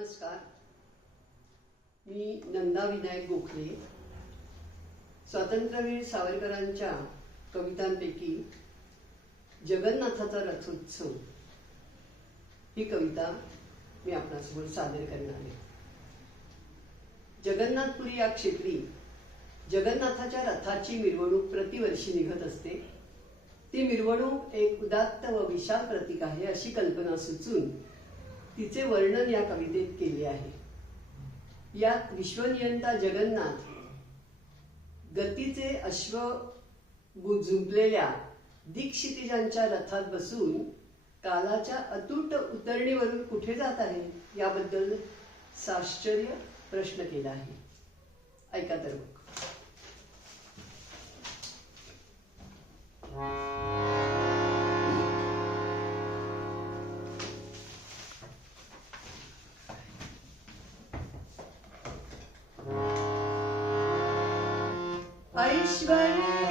नमस्कार. मी नंदा विनायक गोखले. स्वातंत्र्यवीर सावरकरांच्या कवितांपैकी जगन्नाथाचा रथोत्सव ही कविता मी आपणासमोर सादर करणार आहे. जगन्नाथपुरी या क्षेत्री जगन्नाथाच्या रथाची मिरवणूक प्रतिवर्षी निघत असते. ती मिरवणूक एक उदात्त व विशाल प्रतीक आहे अशी कल्पना सुचून तिचे वर्णन या कवितेत केले आहे. यात विश्वनियंता जगन्नाथ गतीचे अश्व झुंपलेल्या दिक्क्षितिजांच्या रथात बसून कालाच्या अतूट उतरणीवरून कुठे जात आहे याबद्दल साश्चर्य प्रश्न केला आहे. ऐका तर मग. ऐश्वर्य